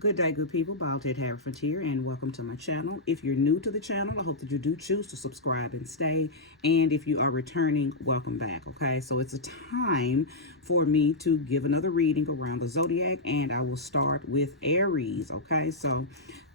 Good day, good people. Baldhead Hereford here, and welcome to my channel. If you're new to the channel, I hope that you do choose to subscribe and stay. And if you are returning, welcome back, okay? So it's a time for me to give another reading around the zodiac, and I will start with Aries, okay? So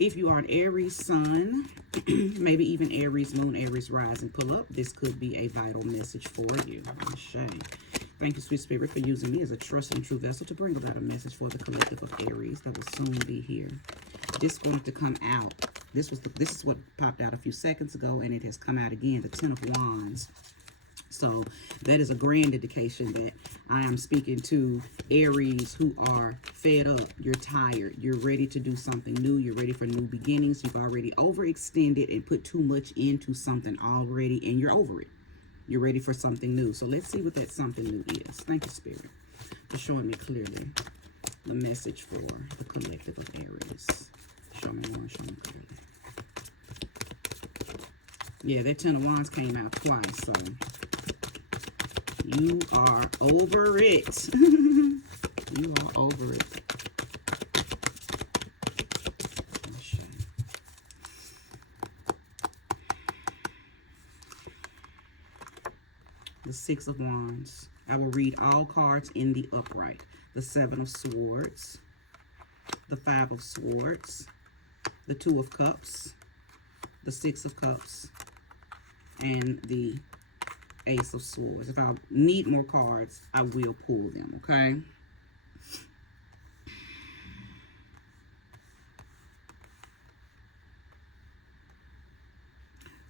if you are an Aries sun, maybe even Aries moon, Aries rising, pull up. This could be a vital message for you. Thank you, sweet spirit, for using me as a trusted and true vessel to bring about a message for the collective of Aries that will soon be here. This is going to come out. This is what popped out a few seconds ago, and it has come out again, the Ten of Wands. So that is a grand indication that I am speaking to Aries who are fed up. You're tired. You're ready to do something new. You're ready for new beginnings. You've already overextended and put too much into something already, and you're over it. You're ready for something new. So let's see what that something new is. Thank you, Spirit, for showing me clearly the message for the collective of Aries. Show me more, show me clearly. Yeah, that Ten of Wands came out twice, so you are over it. You are over it. The Six of Wands. I will read all cards in the upright. The Seven of Swords, the Five of Swords, the Two of Cups, the Six of Cups, and the Ace of Swords. If I need more cards, I will pull them, okay?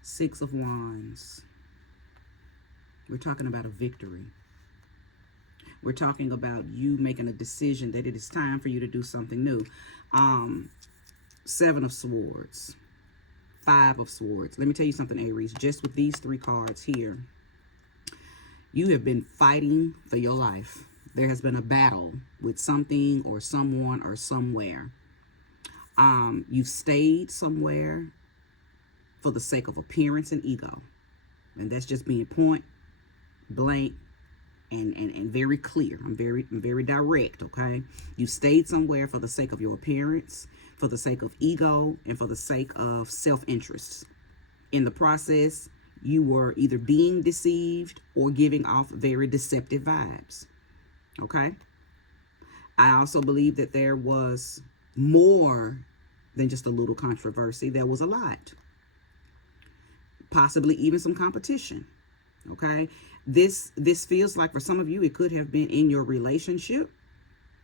Six of Wands. We're talking about a victory. We're talking about you making a decision that it is time for you to do something new. Seven of Swords. Five of Swords. Let me tell you something, Aries. Just with these three cards here, you have been fighting for your life. There has been a battle with something or someone or somewhere. You've stayed somewhere for the sake of appearance and ego. And that's just being point blank and very clear. I'm very direct, okay? You stayed somewhere for the sake of your appearance, for the sake of ego, and for the sake of self-interest. In the process, you were either being deceived or giving off very deceptive vibes, okay? I also believe that there was more than just a little controversy. There was a lot. Possibly even some competition, okay? This feels like for some of you, it could have been in your relationship.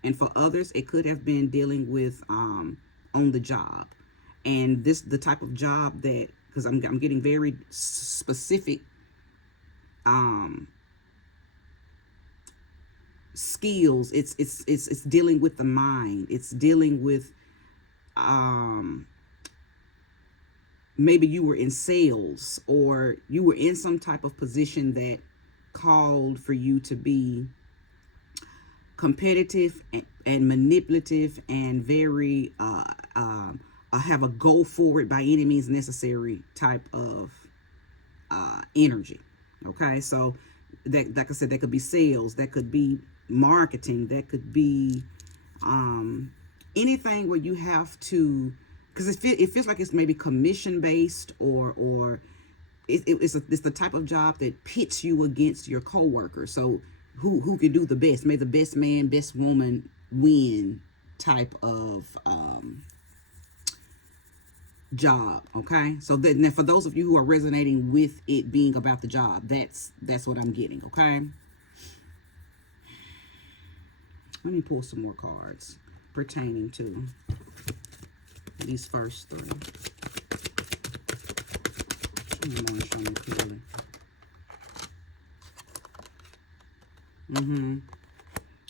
And for others, it could have been dealing with on the job. And the type of job that, because I'm getting very specific skills. It's dealing with the mind. It's dealing with maybe you were in sales, or you were in some type of position that called for you to be competitive and manipulative and very have a go forward by any means necessary type of energy. Okay, so that, like I said, that could be sales, that could be marketing, that could be anything where you have to, because it feels like it's maybe commission based, or it's the type of job that pits you against your coworker. So who can do the best? May the best man, best woman win type of job. Okay, so then for those of you who are resonating with it being about the job, that's what I'm getting. Okay, let me pull some more cards pertaining to these first three. Show me clearly.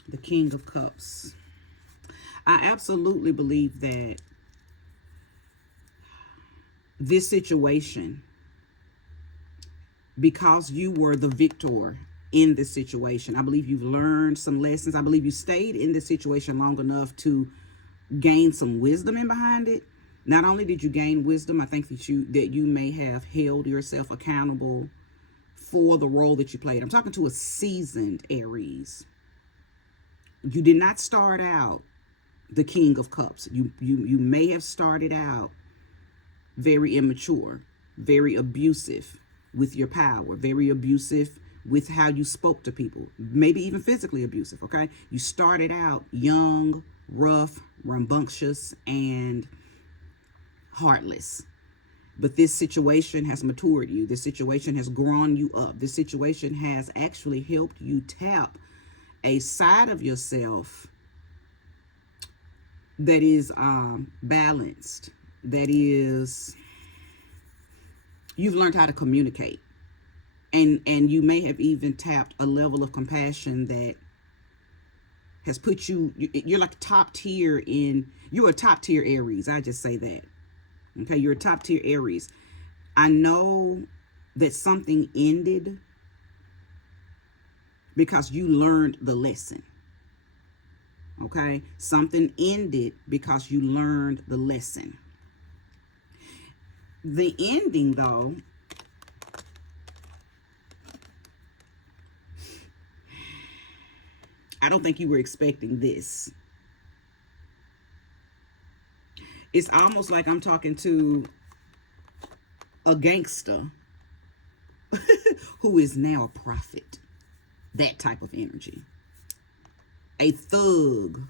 The King of Cups. I absolutely believe that this situation, because you were the victor in this situation, I believe you've learned some lessons. I believe you stayed in this situation long enough to gain some wisdom in behind it. Not only did you gain wisdom, I think that you may have held yourself accountable for the role that you played. I'm talking to a seasoned Aries. You did not start out the King of Cups. You may have started out very immature, very abusive with your power, very abusive with how you spoke to people, maybe even physically abusive, okay? You started out young, rough, rambunctious, and heartless. But this situation has matured you. This situation has grown you up. This situation has actually helped you tap a side of yourself that is balanced, that is, you've learned how to communicate. And you may have even tapped a level of compassion that has put you're like top tier you're a top tier Aries. I just say that. Okay, you're a top tier Aries. I know that something ended because you learned the lesson. Okay, something ended because you learned the lesson. The ending, though, I don't think you were expecting this. It's almost like I'm talking to a gangster who is now a prophet. That type of energy. A thug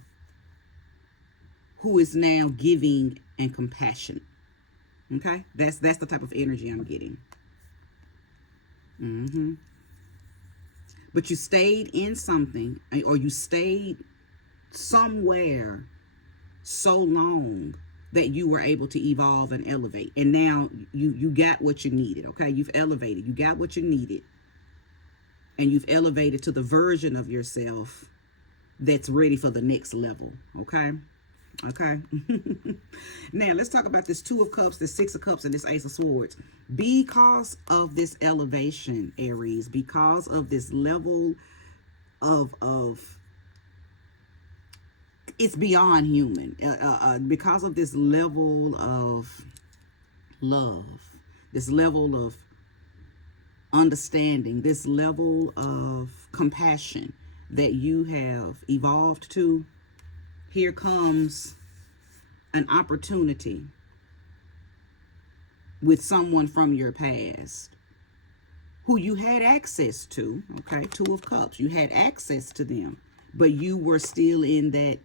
who is now giving and compassionate. Okay? That's the type of energy I'm getting. But you stayed in something, or you stayed somewhere so long that you were able to evolve and elevate. And now you got what you needed, okay? You've elevated. You got what you needed. And you've elevated to the version of yourself that's ready for the next level, okay? Okay. Now, let's talk about this Two of Cups, this Six of Cups, and this Ace of Swords. Because of this elevation, Aries, because of this level of it's beyond human, because of this level of love, this level of understanding, this level of compassion that you have evolved to, here comes an opportunity with someone from your past who you had access to, okay? Two of Cups, you had access to them, but you were still in that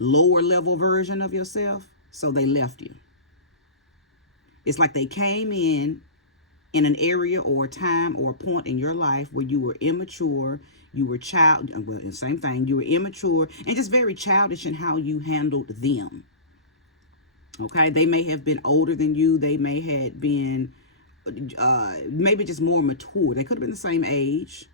lower level version of yourself, so they left you. It's like they came in an area or a time or a point in your life where you were immature, you were same thing, you were immature and just very childish in how you handled them. Okay, they may have been older than you, they may have been maybe just more mature. They could have been the same age,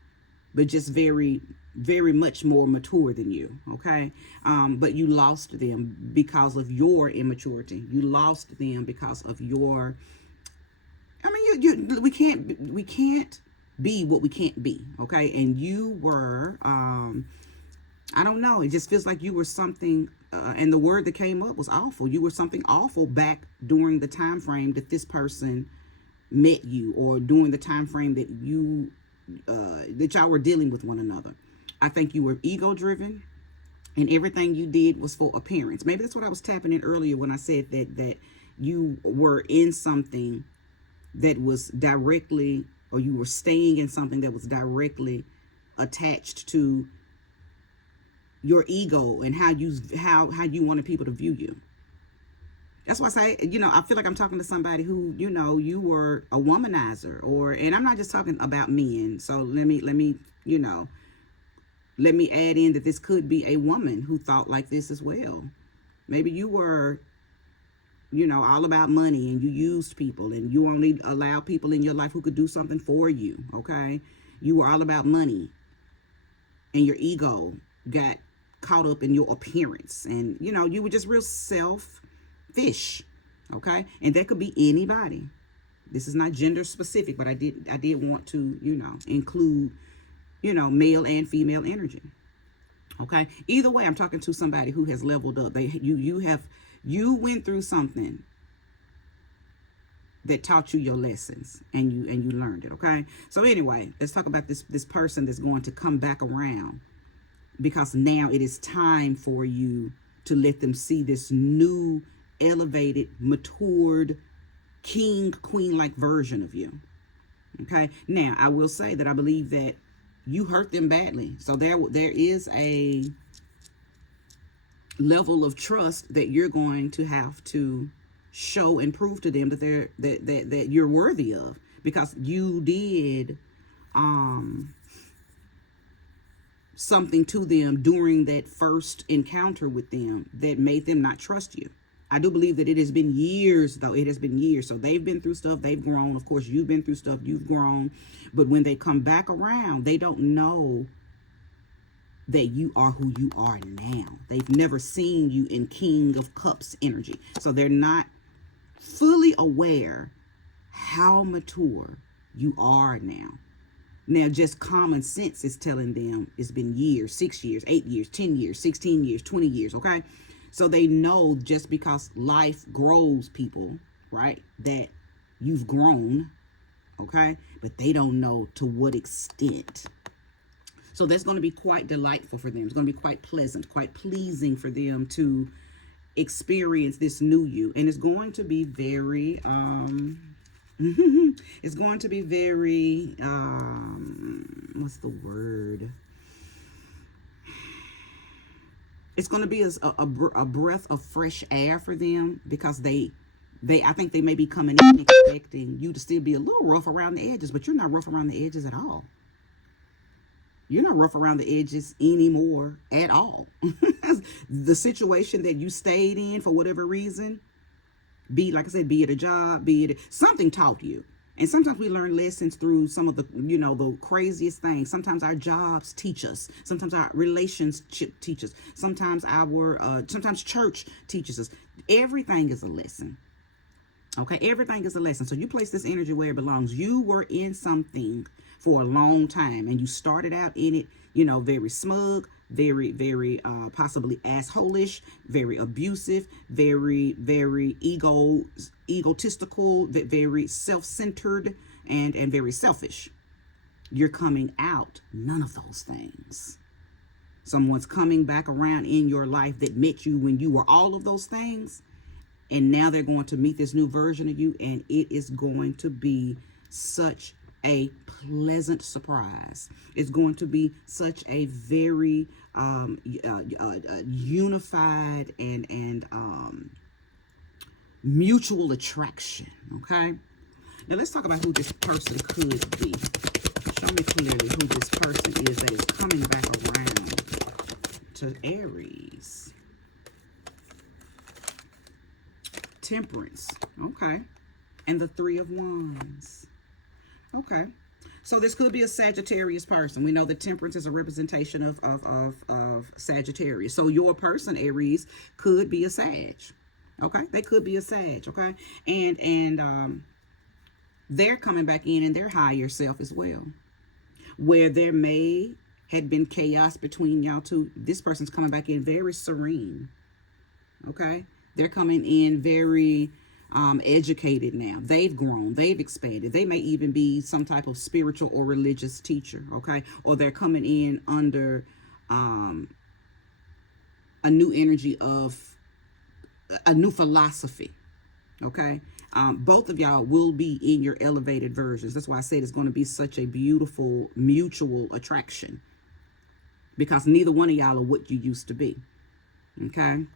but just very, very much more mature than you, okay? But you lost them because of your immaturity. You lost them because of your, I mean, we can't be what we can't be, okay? And you were, I don't know, it just feels like you were something, and the word that came up was awful. You were something awful back during the time frame that this person met you, or during the time frame that you that y'all were dealing with one another. I think you were ego driven, and everything you did was for appearance. Maybe that's what I was tapping in earlier when I said that you were in something that was directly, or you were staying in something that was directly attached to your ego and how you wanted people to view you. That's why I say, I feel like I'm talking to somebody who, you were a womanizer, and I'm not just talking about men. So let me add in that this could be a woman who thought like this as well. Maybe you were, all about money, and you used people, and you only allowed people in your life who could do something for you, okay? You were all about money, and your ego got caught up in your appearance, and, you were just real selfish, okay? And that could be anybody. This is not gender specific, but I did want to, include, male and female energy, okay? Either way, I'm talking to somebody who has leveled up. You went through something that taught you your lessons, and you learned it, okay? So anyway, let's talk about this person that's going to come back around, because now it is time for you to let them see this new, elevated, matured, king, queen-like version of you. Okay. Now, I will say that I believe that you hurt them badly. So there is a level of trust that you're going to have to show and prove to them that that you're worthy of, because you did something to them during that first encounter with them that made them not trust you. I do believe that it has been years, though. It has been years. So they've been through stuff. They've grown. Of course, you've been through stuff. You've grown. But when they come back around, they don't know that you are who you are now. They've never seen you in King of Cups energy. So they're not fully aware how mature you are now. Now, just common sense is telling them it's been years, 6 years, 8 years, 10 years, 16 years, 20 years, okay? So they know just because life grows people, right, that you've grown, okay? But they don't know to what extent. So that's going to be quite delightful for them. It's going to be quite pleasant, quite pleasing for them to experience this new you. And it's going to be very, it's going to be very, what's the word? It's going to be a breath of fresh air for them, because I think they may be coming in expecting you to still be a little rough around the edges, but you're not rough around the edges at all. You're not rough around the edges anymore at all. The situation that you stayed in for whatever reason, like I said, be it a job, be it something taught you. And sometimes we learn lessons through some of the, the craziest things. Sometimes our jobs teach us. Sometimes our relationship teach us. Sometimes sometimes church teaches us. Everything is a lesson. Okay, everything is a lesson. So you place this energy where it belongs. You were in something for a long time, and you started out in it, very smug, very, very possibly asshole-ish, very abusive, very, very egotistical, very self-centered, and very selfish. You're coming out none of those things. Someone's coming back around in your life that met you when you were all of those things, and now they're going to meet this new version of you, and it is going to be such a pleasant surprise. It's going to be such a very unified and mutual attraction. Okay, now let's talk about who this person could be. Show me clearly who this person is that is coming back around to Aries. Temperance. Okay, and the Three of Wands. Okay, so this could be a Sagittarius person. We know that Temperance is a representation of Sagittarius. So your person, Aries, could be a Sag. Okay, they could be a Sag. Okay, and they're coming back in their higher self as well, where there may had been chaos between y'all two. This person's coming back in very serene. Okay, they're coming in very educated now. They've grown, they've expanded. They may even be some type of spiritual or religious teacher, okay? Or they're coming in under a new energy of a new philosophy, okay? Both of y'all will be in your elevated versions. That's why I said it's going to be such a beautiful mutual attraction, because neither one of y'all are what you used to be, okay?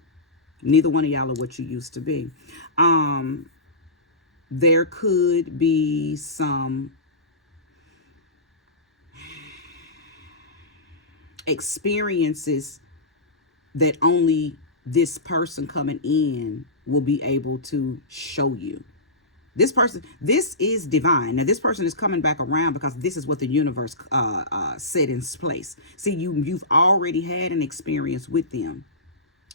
Neither one of y'all are what you used to be. There could be some experiences that only this person coming in will be able to show you. This person, this is divine. Now, this person is coming back around because this is what the universe set in place. See, you've already had an experience with them.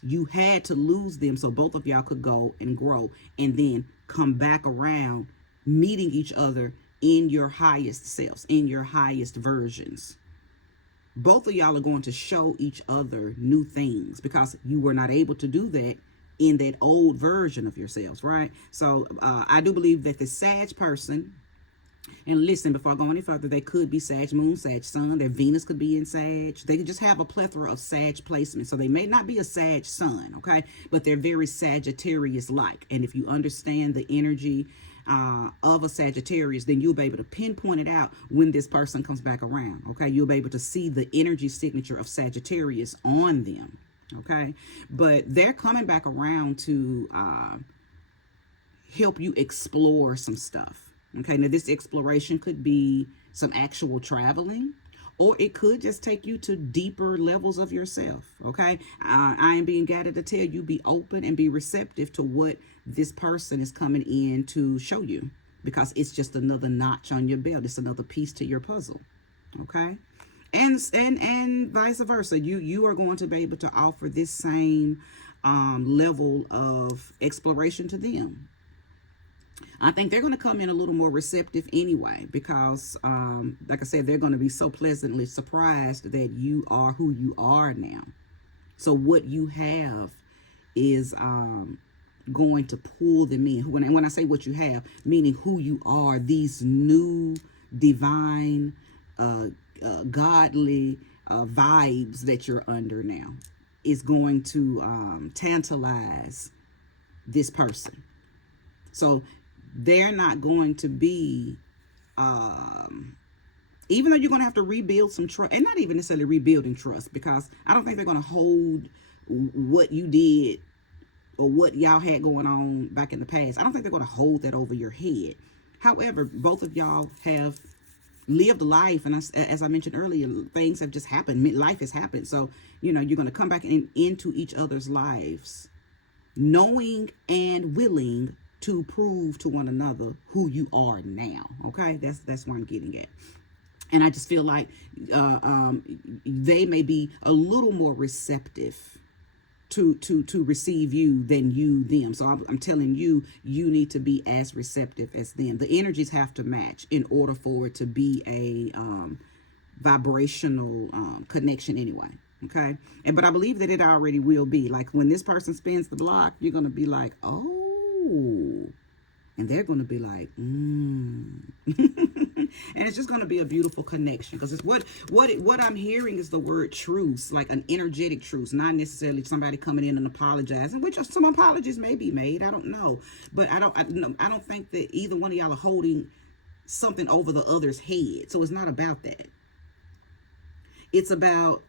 You had to lose them so both of y'all could go and grow and then come back around, meeting each other in your highest selves, in your highest versions. Both of y'all are going to show each other new things because you were not able to do that in that old version of yourselves, right? So I do believe that the Sag person And listen, before I go any further, they could be Sag Moon, Sag Sun. Their Venus could be in Sag. They could just have a plethora of Sag placements. So they may not be a Sag Sun, okay? But they're very Sagittarius-like. And if you understand the energy of a Sagittarius, then you'll be able to pinpoint it out when this person comes back around, okay? You'll be able to see the energy signature of Sagittarius on them, okay? But they're coming back around to help you explore some stuff. Okay, now this exploration could be some actual traveling, or it could just take you to deeper levels of yourself. Okay, I am being guided to tell you, be open and be receptive to what this person is coming in to show you, because it's just another notch on your belt. It's another piece to your puzzle. Okay, and vice versa. You are going to be able to offer this same level of exploration to them. I think they're going to come in a little more receptive anyway, because, like I said, they're going to be so pleasantly surprised that you are who you are now. So what you have is going to pull them in. When I say what you have, meaning who you are, these new divine, godly vibes that you're under now is going to tantalize this person. So they're not going to be, even though you're going to have to rebuild some trust, and not even necessarily rebuilding trust, because I don't think they're going to hold what you did or what y'all had going on back in the past. I don't think they're going to hold that over your head. However, both of y'all have lived life, and as I mentioned earlier, things have just happened. Life has happened. So, you're going to come back into each other's lives, knowing and willing to prove to one another who you are now. Okay, that's what I'm getting at. And I just feel like they may be a little more receptive to receive you than you them. So I'm telling you, you need to be as receptive as them. The energies have to match in order for it to be a vibrational connection anyway. Okay, but I believe that it already will be. Like when this person spins the block, you're gonna be like, oh. And they're going to be like, and it's just going to be a beautiful connection, because it's what I'm hearing is the word truce, like an energetic truce, not necessarily somebody coming in and apologizing, which some apologies may be made. I don't know, but I don't think that either one of y'all are holding something over the other's head. So it's not about that. It's about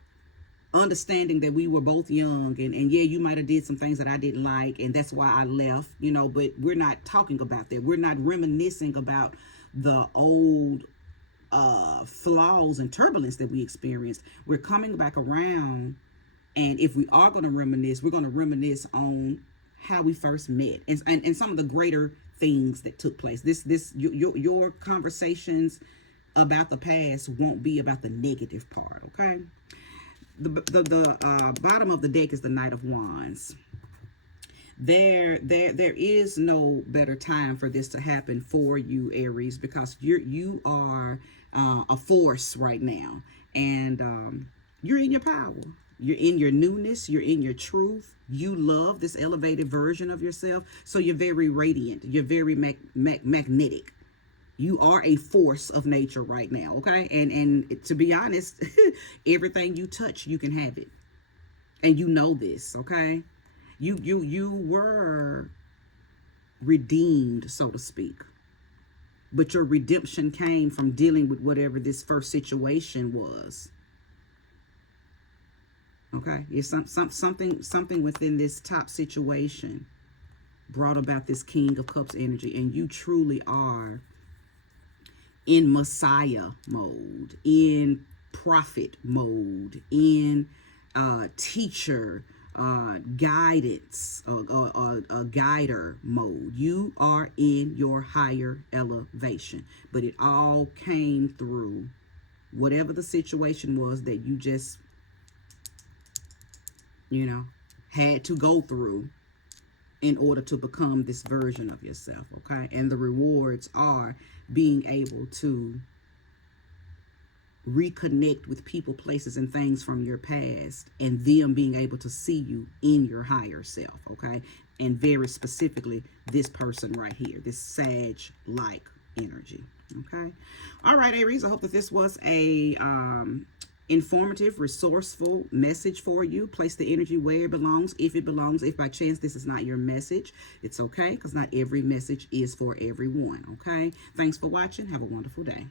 understanding that we were both young, and yeah, you might have did some things that I didn't like, and that's why I left, but we're not talking about that. We're not reminiscing about the old flaws and turbulence that we experienced. We're coming back around, and if we are going to reminisce, we're going to reminisce on how we first met, and some of the greater things that took place. Your conversations about the past won't be about the negative part. Okay. The bottom of the deck is the Knight of Wands. There is no better time for this to happen for you, Aries, because you are a force right now, and you're in your power. You're in your newness. You're in your truth. You love this elevated version of yourself. So you're very radiant. You're very magnetic. You are a force of nature right now, okay? And to be honest, everything you touch, you can have it. And you know this, okay? You were redeemed, so to speak. But your redemption came from dealing with whatever this first situation was. Okay? It's something within this top situation brought about this King of Cups energy, and you truly are in Messiah mode, in prophet mode, in teacher, guidance, guider mode. You are in your higher elevation, but it all came through whatever the situation was that you just, had to go through in order to become this version of yourself, okay? And the rewards are being able to reconnect with people, places, and things from your past, and them being able to see you in your higher self, okay? And very specifically, this person right here, this Sag-like energy. Okay. All right, Aries, I hope that this was a informative, resourceful message for you. Place the energy where it belongs, if it belongs. If by chance this is not your message, it's okay, because not every message is for everyone. Okay. Thanks for watching. Have a wonderful day.